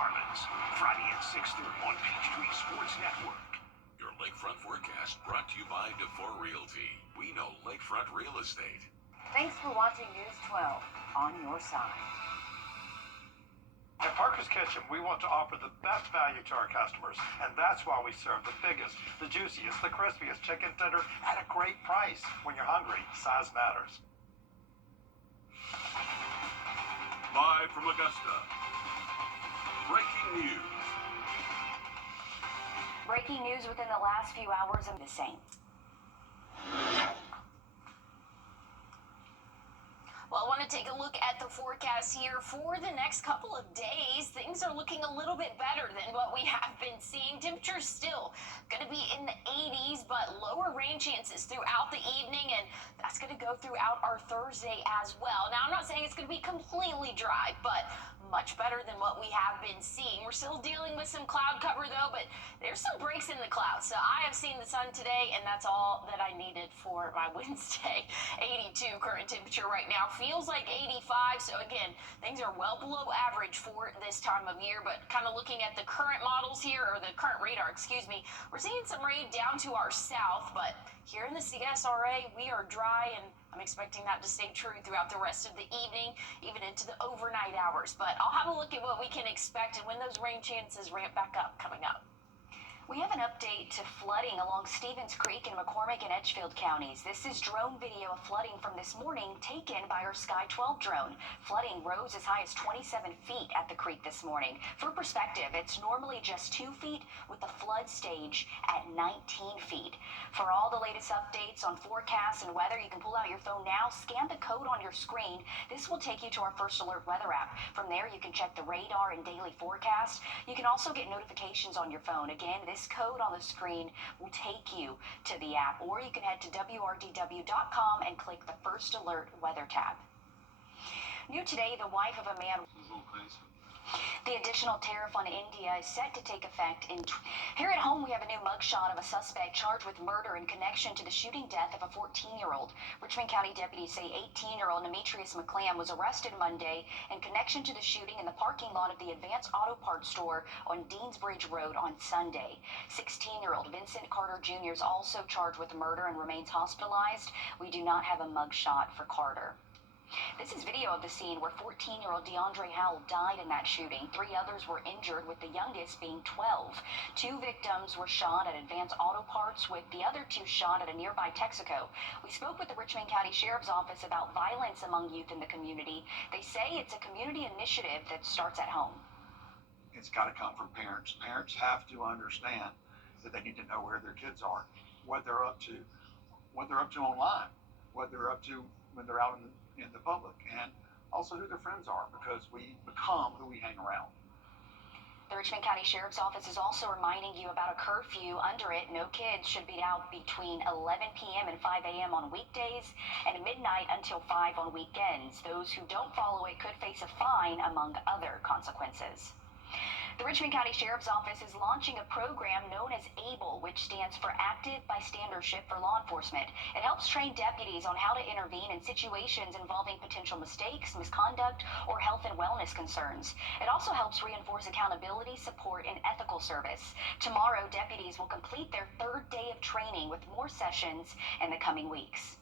Marlins, Friday at 6:30 on Peachtree Sports Network. Your Lakefront forecast brought to you by DeFore Realty. We know lakefront real estate. Thanks for watching News 12 on your side. At Parker's Kitchen, we want to offer the best value to our customers, and that's why we serve the biggest, the juiciest, the crispiest chicken tender at a great price. When you're hungry, size matters. Live from Augusta, breaking news. Breaking news within the last few hours of the Saints. Well, I want to take a look at the forecast here for the next couple of days. Things are looking a little bit better than what we have been seeing. Temperatures still going to be in the 80s, but lower rain chances throughout the evening, and that's going to go throughout our Thursday as well. Now, I'm not saying it's going to be completely dry, but much better than what we have been seeing. We're still dealing with some cloud cover, though, but there's some breaks in the clouds. So I have seen the sun today, and that's all that I needed for my Wednesday. 82 current temperature right now. Feels like 85, so again, things are well below average for this time of year, but kind of looking at the current models here, or the current radar, excuse me, we're seeing some rain down to our south, but here in the CSRA, we are dry, and I'm expecting that to stay true throughout the rest of the evening, even into the overnight hours. But I'll have a look at what we can expect and when those rain chances ramp back up coming up. We have an update to flooding along Stevens Creek in McCormick and Edgefield counties. This is drone video of flooding from this morning taken by our Sky 12 drone. Flooding rose as high as 27 feet at the creek this morning. For perspective, it's normally just 2 feet with the flood stage at 19 feet. For all the latest updates on forecasts and weather, you can pull out your phone now, scan the code on your screen. This will take you to our First Alert weather app. From there, you can check the radar and daily forecast. You can also get notifications on your phone. Again, this code on the screen will take you to the app, or you can head to wrdw.com and click the First Alert weather tab. New today, the wife of a man. The additional tariff on India is set to take effect in. Here at home, we have a new mugshot of a suspect charged with murder in connection to the shooting death of a 14-year-old. Richmond County deputies say 18-year-old Demetrius McClam was arrested Monday in connection to the shooting in the parking lot of the Advanced Auto Parts store on Deansbridge Road on Sunday. 16-year-old Vincent Carter Jr. is also charged with murder and remains hospitalized. We do not have a mugshot for Carter. This is video of the scene where 14-year-old DeAndre Howell died in that shooting. 3 others were injured, with the youngest being 12. 2 victims were shot at Advanced Auto Parts, with the other 2 shot at a nearby Texaco. We spoke with the Richmond County Sheriff's Office about violence among youth in the community. They say it's a community initiative that starts at home. It's got to come from parents. Parents have to understand that they need to know where their kids are, what they're up to online, what they're up to when they're out in the public, and also who their friends are, because we become who we hang around. The Richmond County Sheriff's Office is also reminding you about a curfew. Under it, no kids should be out between 11 p.m. and 5 a.m. on weekdays and midnight until 5 on weekends. Those who don't follow it could face a fine, among other consequences. The Richmond County Sheriff's Office is launching a program known as ABLE, which stands for Active Bystandership for Law Enforcement. It helps train deputies on how to intervene in situations involving potential mistakes, misconduct, or health and wellness concerns. It also helps reinforce accountability, support, and ethical service. Tomorrow, deputies will complete their 3rd day of training, with more sessions in the coming weeks.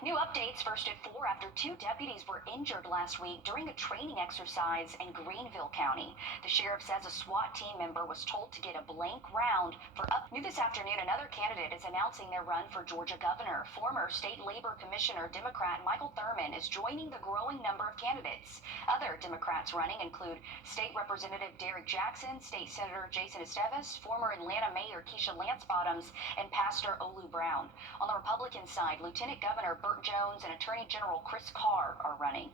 New updates first at 4 after 2 deputies were injured last week during a training exercise in Greenville County. The sheriff says a SWAT team member was told to get a blank round for up. New this afternoon, another candidate is announcing their run for Georgia governor. Former state labor commissioner Democrat Michael Thurman is joining the growing number of candidates. Other Democrats running include State Representative Derek Jackson, State Senator Jason Esteves, former Atlanta Mayor Keisha Lance Bottoms, and Pastor Olu Brown. On the Republican side, Lieutenant Governor Burt Jones and Attorney General Chris Carr are running.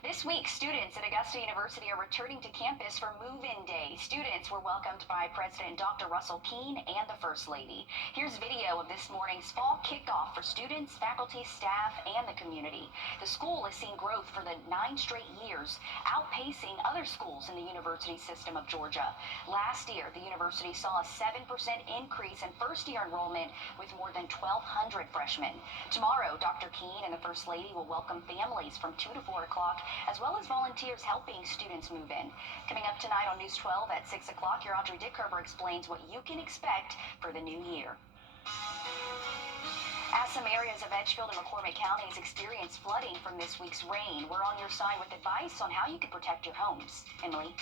This week, students at Augusta University are returning to campus for move-in day. Students were welcomed by President Dr. Russell Keene and the First Lady. Here's video of this morning's fall kickoff for students, faculty, staff, and the community. The school has seen growth for the 9 straight years, outpacing other schools in the university system of Georgia. Last year, the university saw a 7% increase in first-year enrollment with more than 1,200 freshmen. Tomorrow, Dr. Keene and the First Lady will welcome families from 2 to 4 o'clock as well as volunteers helping students move in. Coming up tonight on News 12 at 6 o'clock, your Audrey Dickerber explains what you can expect for the new year. As some areas of Edgefield and McCormick counties experience flooding from this week's rain, we're on your side with advice on how you can protect your homes. Emily?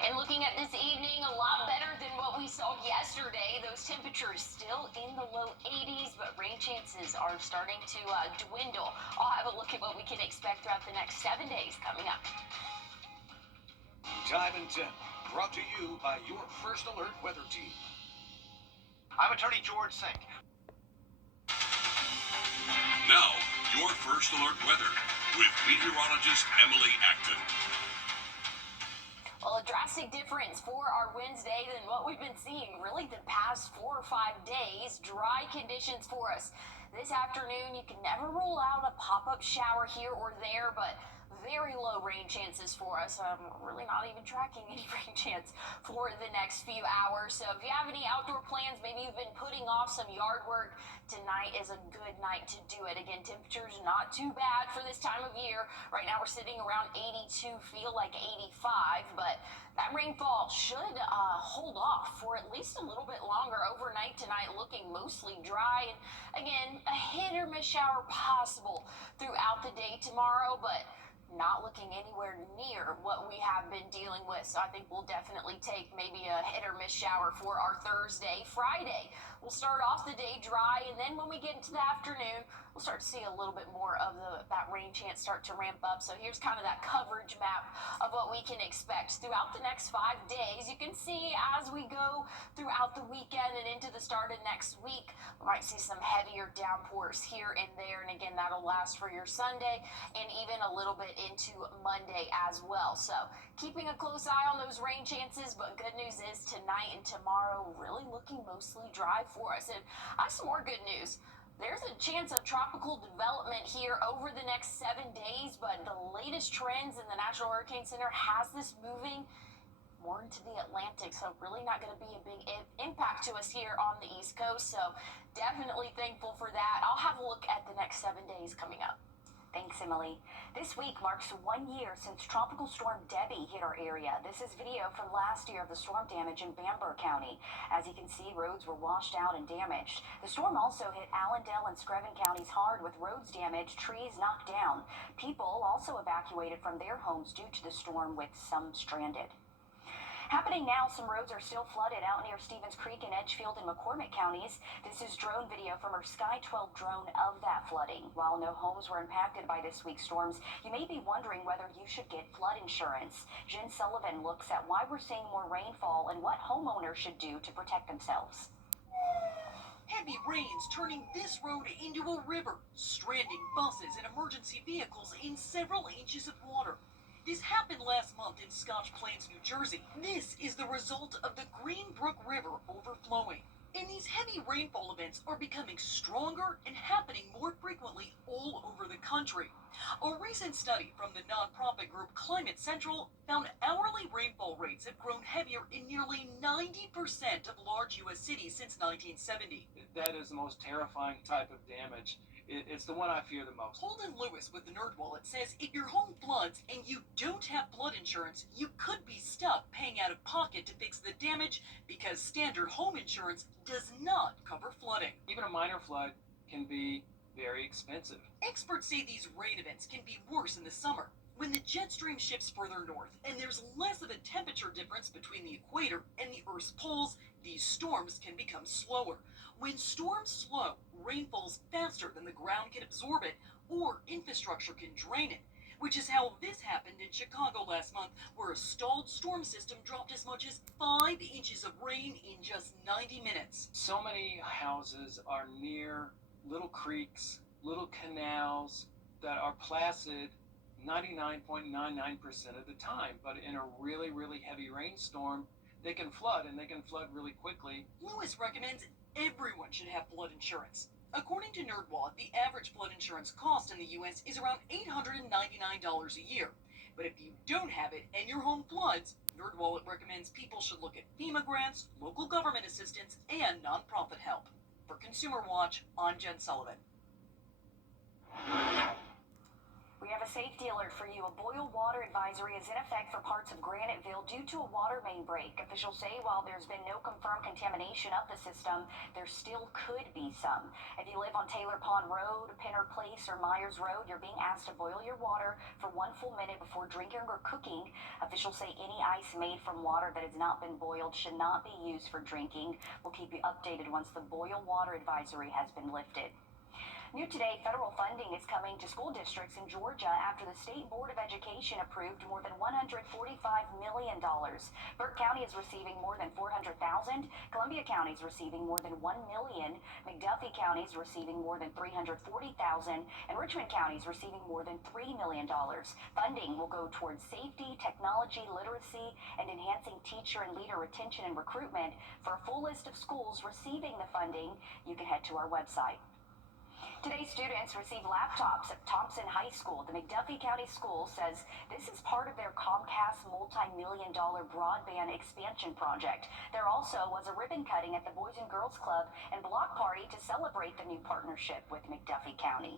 And looking at this evening, a lot better than what we saw yesterday. Those temperatures still in the low 80s, but rain chances are starting to dwindle. I'll have a look at what we can expect throughout the next 7 days coming up. Time and Temp, brought to you by your First Alert weather team. I'm Attorney George Sink. Now, your First Alert weather with meteorologist Emily Acton. Well, a drastic difference for our Wednesday than what we've been seeing really the past 4 or 5 days. Dry conditions for us. This afternoon, you can never rule out a pop-up shower here or there, but very low rain chances for us. Really not even tracking any rain chance for the next few hours. So if you have any outdoor plans, maybe you've been putting off some yard work, tonight is a good night to do it. Again, temperatures not too bad for this time of year. Right now we're sitting around 82, feel like 85, but that rainfall should hold off for at least a little bit longer overnight tonight, looking mostly dry. And again, a hit or miss shower possible throughout the day tomorrow, but not looking anywhere near what we have been dealing with. So I think we'll definitely take maybe a hit or miss shower for our Thursday. Friday, we'll start off the day dry, and then when we get into the afternoon, we'll start to see a little bit more of that rain chance start to ramp up. So here's kind of that coverage map of what we can expect throughout the next 5 days. You can see as we go throughout the weekend and into the start of next week, we might see some heavier downpours here and there. And again, that'll last for your Sunday and even a little bit into Monday as well. So keeping a close eye on those rain chances, but good news is tonight and tomorrow really looking mostly dry for us. And I have some more good news. There's a chance of tropical development here over the next 7 days, but the latest trends in the National Hurricane Center has this moving more into the Atlantic, so really not going to be a big impact to us here on the East Coast. So definitely thankful for that. I'll have a look at the next 7 days coming up. Thanks, Emily. This week marks 1 year since Tropical Storm Debbie hit our area. This is video from last year of the storm damage in Bamberg County. As you can see, roads were washed out and damaged. The storm also hit Allendale and Screven counties hard with roads damaged, trees knocked down. People also evacuated from their homes due to the storm, with some stranded. Happening now, some roads are still flooded out near Stevens Creek in Edgefield and McCormick counties. This is drone video from our Sky 12 drone of that flooding. While no homes were impacted by this week's storms, you may be wondering whether you should get flood insurance. Jen Sullivan looks at why we're seeing more rainfall and what homeowners should do to protect themselves. Heavy rains turning this road into a river, stranding buses and emergency vehicles in several inches of water. This happened last month in Scotch Plains, New Jersey. This is the result of the Greenbrook River overflowing. And these heavy rainfall events are becoming stronger and happening more frequently all over the country. A recent study from the nonprofit group Climate Central found hourly rainfall rates have grown heavier in nearly 90% of large U.S. cities since 1970. That is the most terrifying type of damage. It's the one I fear the most. Holden Lewis with the NerdWallet says if your home floods and you don't have flood insurance, you could be stuck paying out of pocket to fix the damage because standard home insurance does not cover flooding. Even a minor flood can be very expensive. Experts say these rain events can be worse in the summer when the jet stream shifts further north and there's less of a temperature difference between the equator and the Earth's poles. These storms can become slower. When storms slow, rain falls faster than the ground can absorb it or infrastructure can drain it, which is how this happened in Chicago last month, where a stalled storm system dropped as much as 5 inches of rain in just 90 minutes. So many houses are near little creeks, little canals that are placid 99.99% of the time, but in a really, really heavy rainstorm, they can flood, and they can flood really quickly. Lewis recommends everyone should have flood insurance. According to NerdWallet, the average flood insurance cost in the U.S. is around $899 a year. But if you don't have it and your home floods, NerdWallet recommends people should look at FEMA grants, local government assistance, and nonprofit help. For Consumer Watch, I'm Jen Sullivan. We have a safety alert for you. A boil water advisory is in effect for parts of Graniteville due to a water main break. Officials say while there's been no confirmed contamination of the system, there still could be some. If you live on Taylor Pond Road, Pinner Place, or Myers Road, you're being asked to boil your water for 1 full minute before drinking or cooking. Officials say any ice made from water that has not been boiled should not be used for drinking. We'll keep you updated once the boil water advisory has been lifted. New today, federal funding is coming to school districts in Georgia after the State Board of Education approved more than $145 million. Burke County is receiving more than $400,000. Columbia County is receiving more than $1 million. McDuffie County is receiving more than $340,000. And Richmond County is receiving more than $3 million. Funding will go towards safety, technology, literacy, and enhancing teacher and leader retention and recruitment. For a full list of schools receiving the funding, you can head to our website. Today, students receive laptops at Thompson High School. The McDuffie County School says this is part of their Comcast multi-million-dollar broadband expansion project. There also was a ribbon cutting at the Boys and Girls Club and block party to celebrate the new partnership with McDuffie County.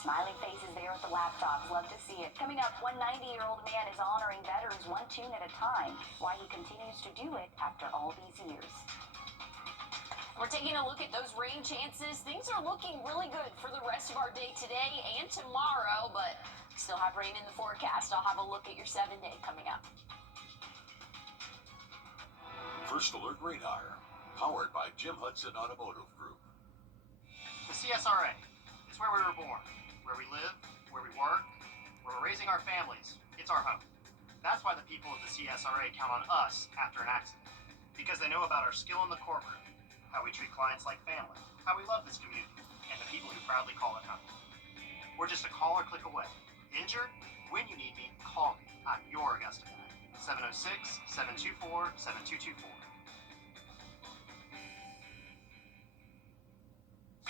Smiling faces there at the laptops. Love to see it. Coming up, one 90-year-old man is honoring veterans one tune at a time. Why he continues to do it after all these years. We're taking a look at those rain chances. Things are looking really good for the rest of our day today and tomorrow, but we still have rain in the forecast. I'll have a look at your 7-day coming up. First Alert Radar, powered by Jim Hudson Automotive Group. The CSRA is where we were born, where we live, where we work, where we're raising our families. It's our home. That's why the people of the CSRA count on us after an accident, because they know about our skill in the courtroom, how we treat clients like family, how we love this community, and the people who proudly call it home. We're just a call or click away. Injured? When you need me, call me. I'm your Augusta guy. 706-724-7224.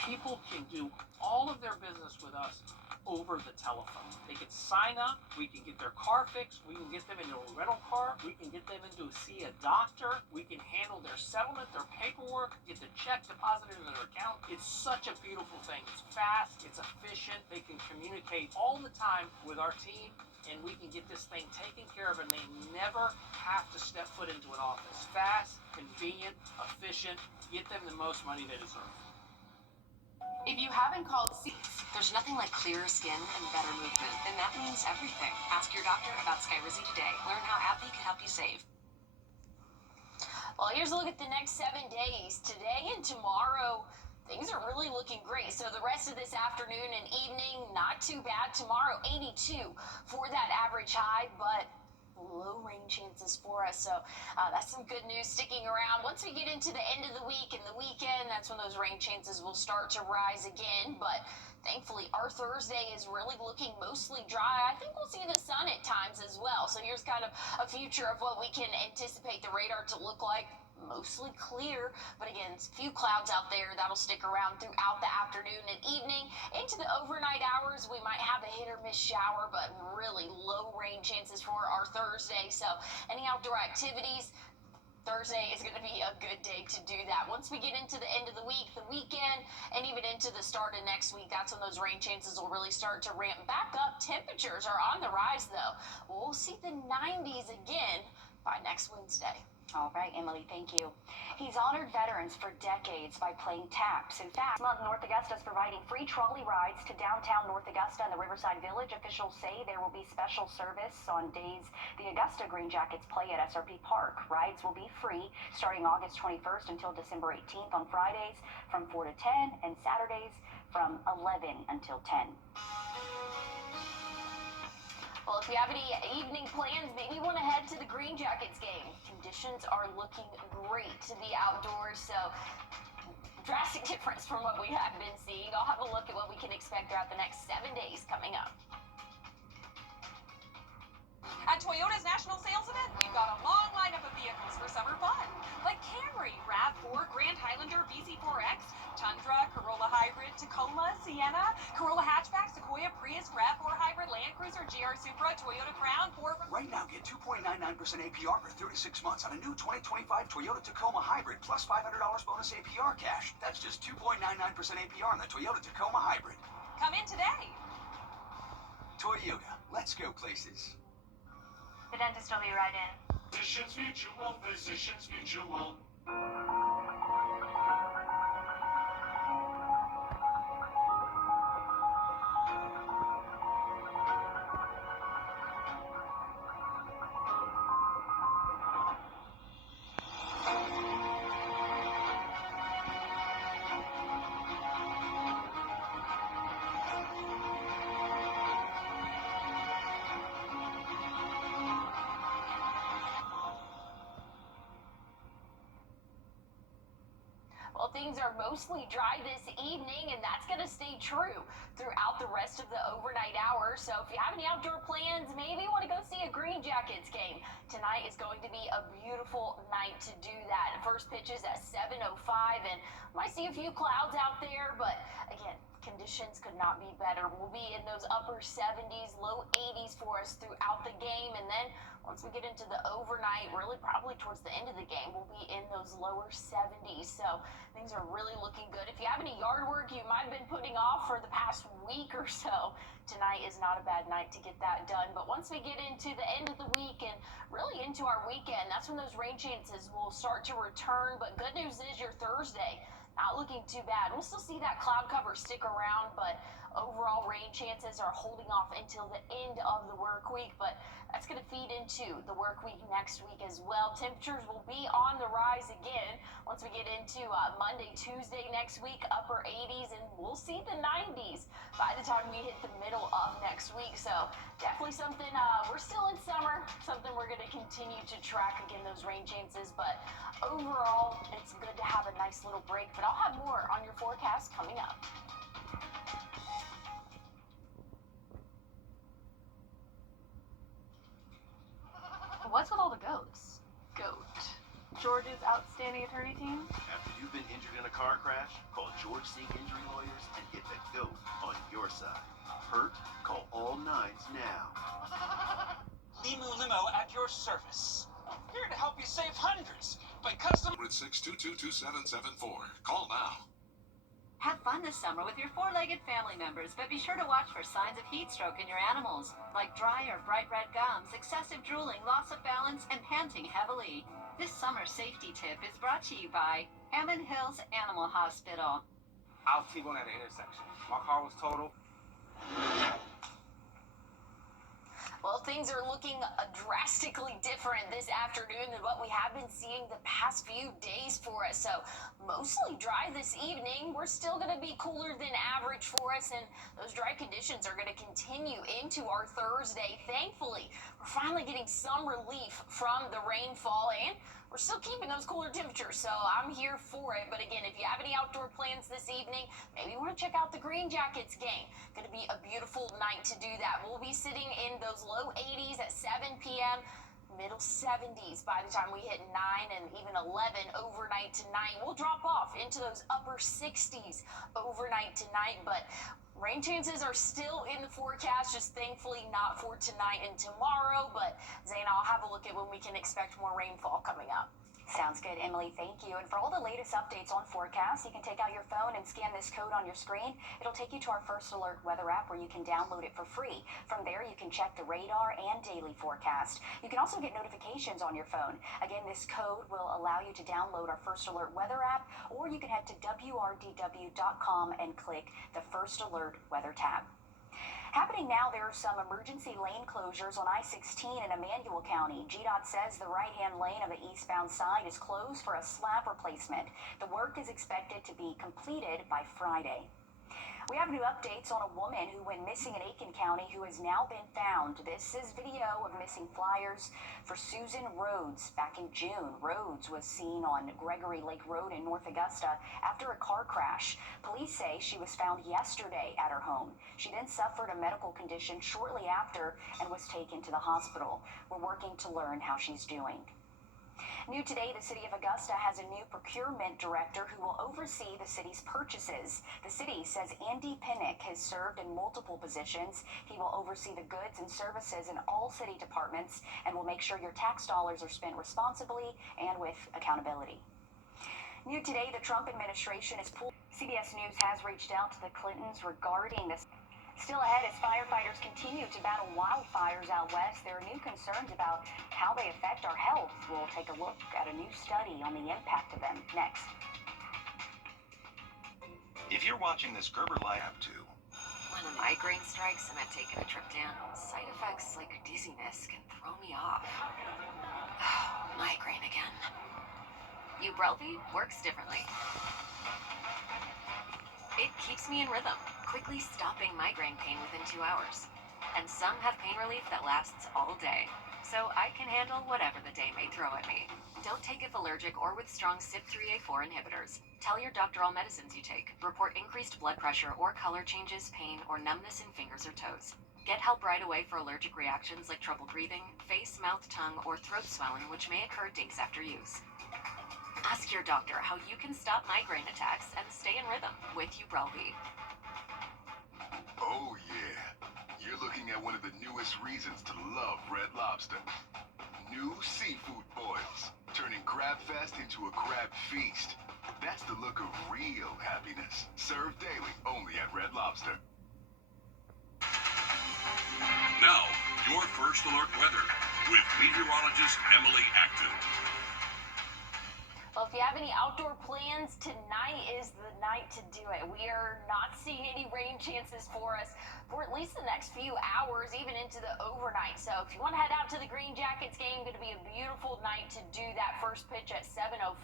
People can do all of their business with us over the telephone. They can sign up, we can get their car fixed, we can get them into a rental car, we can get them into see a doctor, we can handle their settlement, their paperwork, get the check deposited in their account. It's such a beautiful thing. It's fast, it's efficient, they can communicate all the time with our team, and we can get this thing taken care of, and they never have to step foot into an office. Fast, convenient, efficient, get them the most money they deserve. If you haven't called Seats, there's nothing like clearer skin and better movement, and that means everything. Ask your doctor about Skyrizi today. Learn how AbbVie can help you save. Well, here's a look at the next 7 days. Today and tomorrow, things are really looking great. So the rest of this afternoon and evening, not too bad. Tomorrow, 82 for that average high, but low rain chances for us, so that's some good news sticking around. Once we get into the end of the week and the weekend, that's when those rain chances will start to rise again, but thankfully our Thursday is really looking mostly dry. I think we'll see the sun at times as well, so here's kind of a future of what we can anticipate the radar to look like. Mostly clear, but again, a few clouds out there that'll stick around throughout the afternoon and evening. Into the overnight hours, we might have a hit or miss shower, but really low rain chances for our Thursday. So any outdoor activities, Thursday is going to be a good day to do that. Once we get into the end of the week, the weekend, and even into the start of next week, that's when those rain chances will really start to ramp back up. Temperatures are on the rise, though. We'll see the 90s again by next Wednesday. All right, Emily, thank you. He's honored veterans for decades by playing taps. In fact, this month, North Augusta is providing free trolley rides to downtown North Augusta and the Riverside Village. Officials say there will be special service on days the Augusta Green Jackets play at SRP Park. Rides will be free starting August 21st until December 18th on Fridays from 4 to 10 and Saturdays from 11 until 10. Well, if you have any evening plans, maybe you want to head to the Green Jackets game. Conditions are looking great to be outdoors, so drastic difference from what we have been seeing. I'll have a look at what we can expect throughout the next 7 days coming up. At Toyota's National Sales Event, we've got a long lineup of vehicles for summer fun, like Camry, RAV4, Grand Highlander, BZ4X, Tundra, Corolla Hybrid, Tacoma, Sienna, Corolla Hatchback, Sequoia, Prius, RAV4 Hybrid, Land Cruiser, GR Supra, Toyota Crown, Ford. Right now, get 2.99% APR for 36 months on a new 2025 Toyota Tacoma Hybrid plus $500 bonus APR cash. That's just 2.99% APR on the Toyota Tacoma Hybrid. Come in today. Toyota. Let's go places. The dentist will be right in. Physicians Mutual, Physicians Mutual. Well, things are mostly dry this evening, and that's going to stay true throughout the rest of the overnight hours. So if you have any outdoor plans, maybe you want to go see a Green Jackets game. Tonight is going to be a beautiful night to do that. First pitch is at 7:05, and might see a few clouds out there, but again, conditions could not be better. We'll be in those upper 70s, low 80s for us throughout the game, and then once we get into the overnight, really probably towards the end of the game, we'll be in those lower 70s. So things are really looking good. If you have any yard work you might have been putting off for the past week or so, tonight is not a bad night to get that done. But once we get into the end of the week and really into our weekend, that's when those rain chances will start to return. But good news is your Thursday not looking too bad. We'll still see that cloud cover stick around, but overall rain chances are holding off until the end of the work week, but that's going to feed into the work week next week as well. Temperatures will be on the rise again once we get into Monday, Tuesday next week, upper 80s, and we'll see the 90s by the time we hit the middle of next week. So definitely something, we're still in summer, something we're going to continue to track, again, those rain chances, but overall, it's good to have a nice little break, but I'll have more on your forecast coming up. What's with all the goats? Goat. George's outstanding attorney team? After you've been injured in a car crash, call George Sink Injury Lawyers and get the GOAT on your side. Hurt? Call all nines now. Limo at your service. Here to help you save hundreds by custom. 6222774. Call now. Have fun this summer with your four-legged family members, but be sure to watch for signs of heat stroke in your animals, like dry or bright red gums, excessive drooling, loss of balance, and panting heavily. This summer safety tip is brought to you by Hammond Hills Animal Hospital. I was T-bone at an intersection. My car was totaled. Well, things are looking drastically different this afternoon than what we have been seeing the past few days for us. So mostly dry this evening. We're still going to be cooler than average for us, and those dry conditions are going to continue into our Thursday. Thankfully, we're finally getting some relief from the rainfall, and we're still keeping those cooler temperatures, so I'm here for it. But again, if you have any outdoor plans this evening, maybe you want to check out the Green Jackets game. Going to be a beautiful night to do that. We'll be sitting in those low 80s at 7 p.m., middle 70s by the time we hit 9 and even 11 overnight tonight. We'll drop off into those upper 60s overnight tonight, but rain chances are still in the forecast, just thankfully not for tonight and tomorrow. But Zane, I'll have a look at when we can expect more rainfall coming up. Sounds good, Emily. Thank you. And for all the latest updates on forecasts, you can take out your phone and scan this code on your screen. It'll take you to our First Alert weather app where you can download it for free. From there, you can check the radar and daily forecast. You can also get notifications on your phone. Again, this code will allow you to download our First Alert weather app, or you can head to wrdw.com and click the First Alert weather tab. Happening now, there are some emergency lane closures on I-16 in Emmanuel County. GDOT says the right-hand lane of the eastbound side is closed for a slab replacement. The work is expected to be completed by Friday. We have new updates on a woman who went missing in Aiken County who has now been found. This is video of missing flyers for Susan Rhodes. Back in June, Rhodes was seen on Gregory Lake Road in North Augusta after a car crash. Police say she was found yesterday at her home. She then suffered a medical condition shortly after and was taken to the hospital. We're working to learn how she's doing. New today, the city of Augusta has a new procurement director who will oversee the city's purchases. The city says Andy Pinnick has served in multiple positions. He will oversee the goods and services in all city departments and will make sure your tax dollars are spent responsibly and with accountability. New today, the Trump administration is CBS News has reached out to the Clintons regarding this. Still ahead, as firefighters continue to battle wildfires out west, there are new concerns about how they affect our health. We'll take a look at a new study on the impact of them next. If you're watching this, Gerber Lab too. When a migraine strikes, I'm not taking a trip down. Side effects like dizziness can throw me off. Migraine again. Wrdw works differently. It keeps me in rhythm, quickly stopping migraine pain within 2 hours. And some have pain relief that lasts all day. So I can handle whatever the day may throw at me. Don't take if allergic or with strong CYP3A4 inhibitors. Tell your doctor all medicines you take. Report increased blood pressure or color changes, pain, or numbness in fingers or toes. Get help right away for allergic reactions like trouble breathing, face, mouth, tongue, or throat swelling, which may occur days after use. Ask your doctor how you can stop migraine attacks and stay in rhythm with Wrdw. Oh yeah, you're looking at one of the newest reasons to love Red Lobster. New seafood boils, turning Crab Fest into a crab feast. That's the look of real happiness. Served daily only at Red Lobster. Now, your first alert weather with meteorologist Emily Acton. Well, if you have any outdoor plans, tonight is the night to do it. We are not seeing any rain chances for us for at least the next few hours, even into the overnight. So if you want to head out to the Green Jackets game, going to be a beautiful night to do that first pitch at 7:05.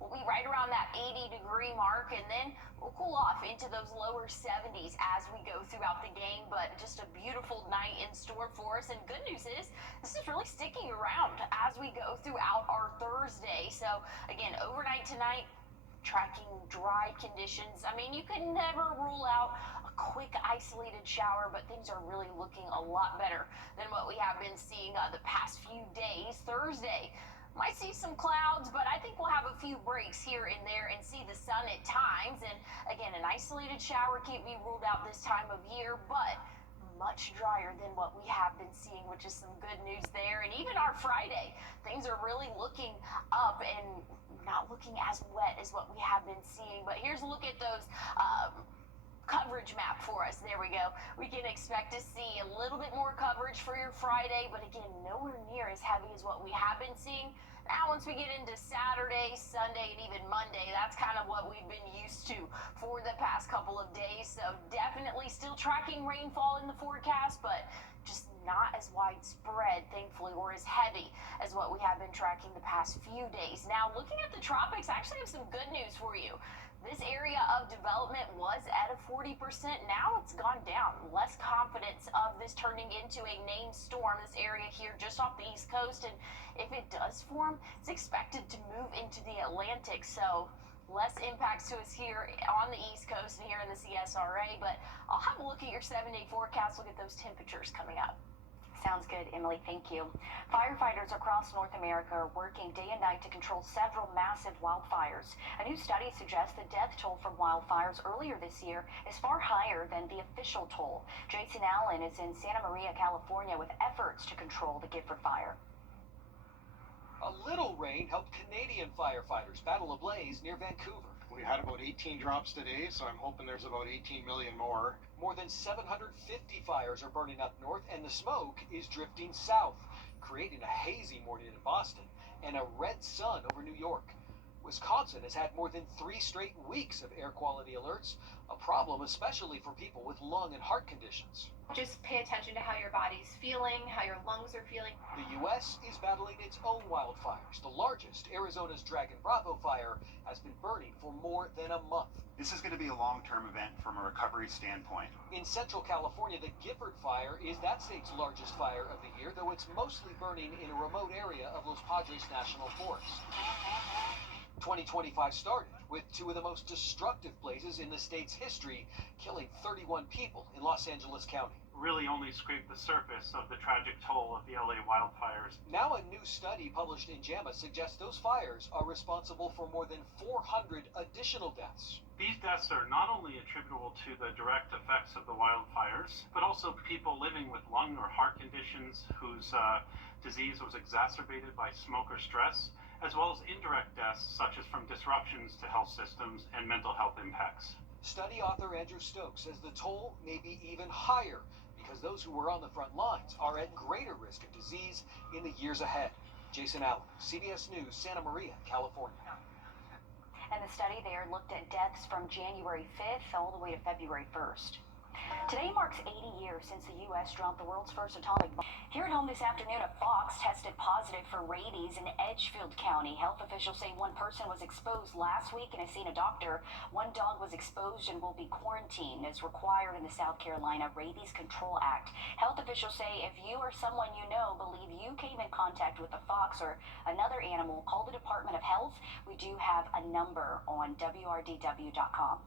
We'll be right around that 80-degree mark, and then we'll cool off into those lower 70s as we go throughout the game. But just a beautiful night in store for us. And good news is, this is really sticking around as we go throughout our Thursday. So again, overnight tonight, tracking dry conditions. I mean, you can never rule out a quick isolated shower, but things are really looking a lot better than what we have been seeing the past few days. Thursday might see some clouds, but I think we'll have a few breaks here and there and see the sun at times. And again, an isolated shower can't be ruled out this time of year, but much drier than what we have been seeing, which is some good news there. And even our Friday, things are really looking up and not looking as wet as what we have been seeing. But here's a look at those coverage map for us. There we go. We can expect to see a little bit more coverage for your Friday, but again, nowhere near as heavy as what we have been seeing. Now, once we get into Saturday, Sunday, and even Monday, that's kind of what we've been used to for the past couple of days. So definitely still tracking rainfall in the forecast, but just not as widespread, thankfully, or as heavy as what we have been tracking the past few days. Now, looking at the tropics, I actually have some good news for you. This area of development was at a 40%. Now it's gone down. Less confidence of this turning into a named storm. This area here just off the East Coast. And if it does form, it's expected to move into the Atlantic. So less impacts to us here on the East Coast and here in the CSRA. But I'll have a look at your 7-day forecast. Look at those temperatures coming up. Sounds good, Emily. Thank you. Firefighters across North America are working day and night to control several massive wildfires. A new study suggests the death toll from wildfires earlier this year is far higher than the official toll. Jason Allen is in Santa Maria, California, with efforts to control the Gifford fire. A little rain helped Canadian firefighters battle a blaze near Vancouver. We had about 18 drops today, so I'm hoping there's about 18 million more. More than 750 fires are burning up north, and the smoke is drifting south, creating a hazy morning in Boston and a red sun over New York. Wisconsin has had more than 3 straight weeks of air quality alerts, a problem especially for people with lung and heart conditions. Just pay attention to how your body's feeling, how your lungs are feeling. The U.S. is battling its own wildfires. The largest, Arizona's Dragon Bravo fire, has been burning for more than a month. This is going to be a long-term event from a recovery standpoint. In Central California, the Gifford fire is that state's largest fire of the year, though it's mostly burning in a remote area of Los Padres National Forest. 2025 started with 2 of the most destructive blazes in the state's history, killing 31 people in Los Angeles County. Really only scraped the surface of the tragic toll of the LA wildfires. Now a new study published in JAMA suggests those fires are responsible for more than 400 additional deaths. These deaths are not only attributable to the direct effects of the wildfires, but also people living with lung or heart conditions whose disease was exacerbated by smoke or stress, as well as indirect deaths such as from disruptions to health systems and mental health impacts. Study author Andrew Stokes says the toll may be even higher because those who were on the front lines are at greater risk of disease in the years ahead. Jason Allen, CBS News, Santa Maria, California. And the study there looked at deaths from January 5th all the way to February 1st. Today marks 80 years since the U.S. dropped the world's first atomic bomb. Here at home this afternoon, a fox tested positive for rabies in Edgefield County. Health officials say one person was exposed last week and has seen a doctor. One dog was exposed and will be quarantined as required in the South Carolina Rabies Control Act. Health officials say if you or someone you know believe you came in contact with a fox or another animal, call the Department of Health. We do have a number on wrdw.com.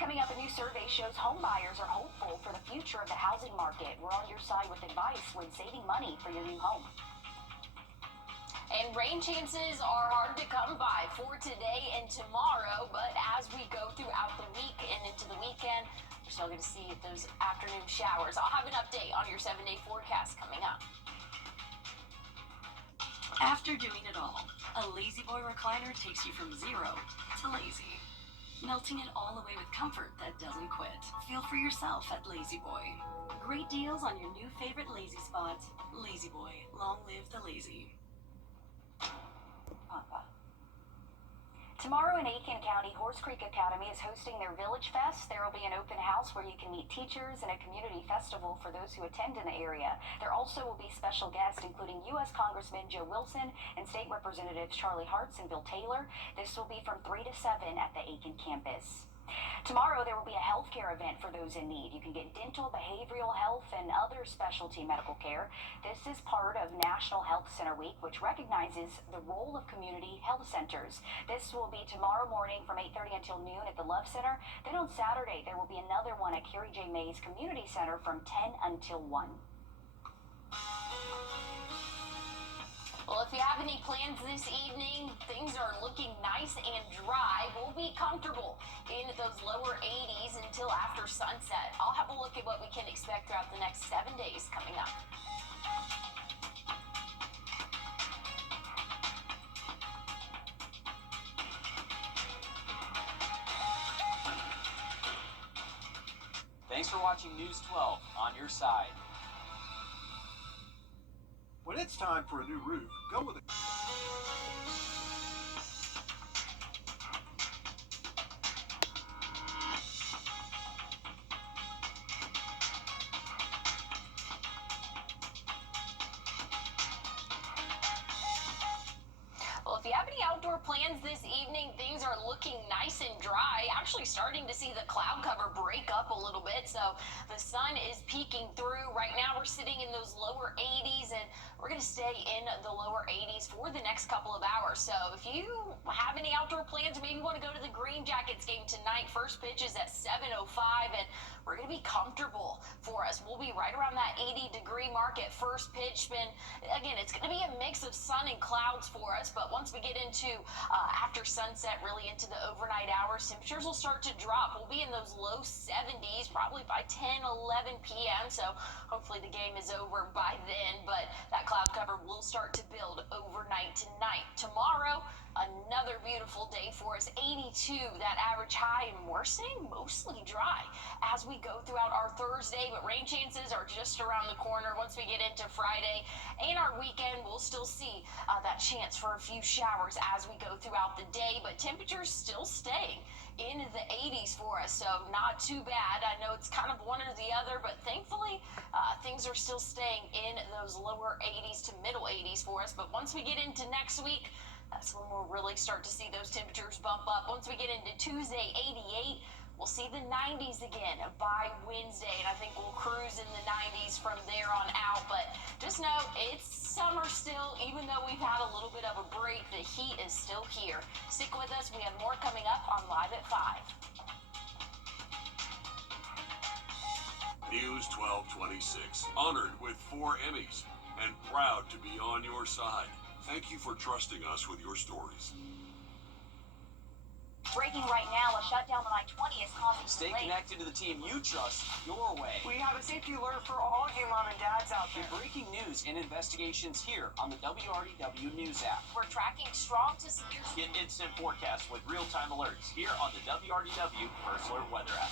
Coming up, a new survey shows home buyers are hopeful for the future of the housing market. We're on your side with advice when saving money for your new home. And rain chances are hard to come by for today and tomorrow, but as we go throughout the week and into the weekend, we're still going to see those afternoon showers. I'll have an update on your 7-day forecast coming up. After doing it all, a Lazy Boy recliner takes you from zero to lazy, melting it all away with comfort that doesn't quit. Feel for yourself at Lazy Boy. Great deals on your new favorite lazy spot. Lazy Boy, long live the lazy. Tomorrow in Aiken County, Horse Creek Academy is hosting their Village Fest. There will be an open house where you can meet teachers and a community festival for those who attend in the area. There also will be special guests, including U.S. Congressman Joe Wilson and State Representatives Charlie Hartz and Bill Taylor. This will be from 3 to 7 at the Aiken campus. Tomorrow, there will be a healthcare event for those in need. You can get dental, behavioral health, and other specialty medical care. This is part of National Health Center Week, which recognizes the role of community health centers. This will be tomorrow morning from 8:30 until noon at the Love Center. Then on Saturday, there will be another one at Carrie J. Mays Community Center from 10 until 1. Well, if you have any plans this evening, things are looking nice and dry. We'll be comfortable in those lower 80s until after sunset. I'll have a look at what we can expect throughout the next 7 days coming up. Thanks for watching News 12 on your side. When it's time for a new roof, go with it. Well, if you have any outdoor plans this evening, things are looking nice and dry. Actually starting to see the cloud cover break up a little bit, so the sun is peeking through. Right now we're sitting in those lower 80s, and we're going to stay in the lower 80s for the next couple of hours. So if you have any outdoor plans, maybe you want to go to the Green Jackets game tonight. First pitch is at 7:05, and we're going to be comfortable for us. We'll be right around that 80-degree mark at first pitch. And again, it's going to be a mix of sun and clouds for us, but once we get into after sunset, really into the overnight hours, temperatures will start to drop. We'll be in those low 70s probably by 10, 11 p.m. So hopefully the game is over by then, but that cloud cover will start to build overnight tonight. Tomorrow, another beautiful day for us, 82, that average high, and we're staying mostly dry as we go throughout our Thursday, but rain chances are just around the corner. Once we get into Friday and our weekend, we'll still see that chance for a few showers as we go throughout the day, but temperatures still staying in the 80s for us, so not too bad. I know it's kind of one or the other, but thankfully things are still staying in those lower 80s to middle 80s for us. But once we get into next week, that's when we'll really start to see those temperatures bump up. Once we get into Tuesday, 88, we'll see the 90s again by Wednesday, and I think we'll cruise in the 90s from there on out. But just know it's summer still, even though we've had a little bit of a break, the heat is still here. Stick with us. We have more coming up on Live at 5. News 1226, honored with 4 Emmys and proud to be on your side. Thank you for trusting us with your stories. Breaking right now, a shutdown on I-20 is causing Stay delays. connected to the team you trust your way. We have a safety alert for all of you mom and dads out there. Get breaking news and investigations here on the WRDW News app. We're tracking strong to severe. Get instant forecasts with real-time alerts here on the WRDW First Alert Weather app.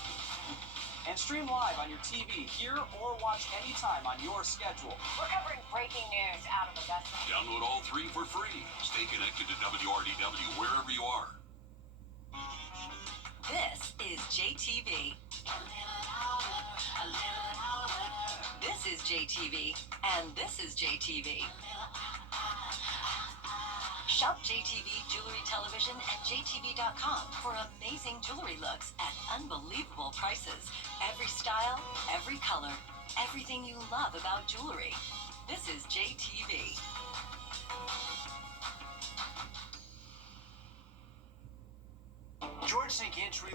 And stream live on your TV, here or watch anytime on your schedule. We're covering breaking news out of Augusta. Download all 3 for free. Stay connected to WRDW wherever you are. This is JTV. This is JTV. And this is JTV. Shop JTV Jewelry Television at JTV.com for amazing jewelry looks at unbelievable prices. Every style, every color, everything you love about jewelry. This is JTV. George St. Entry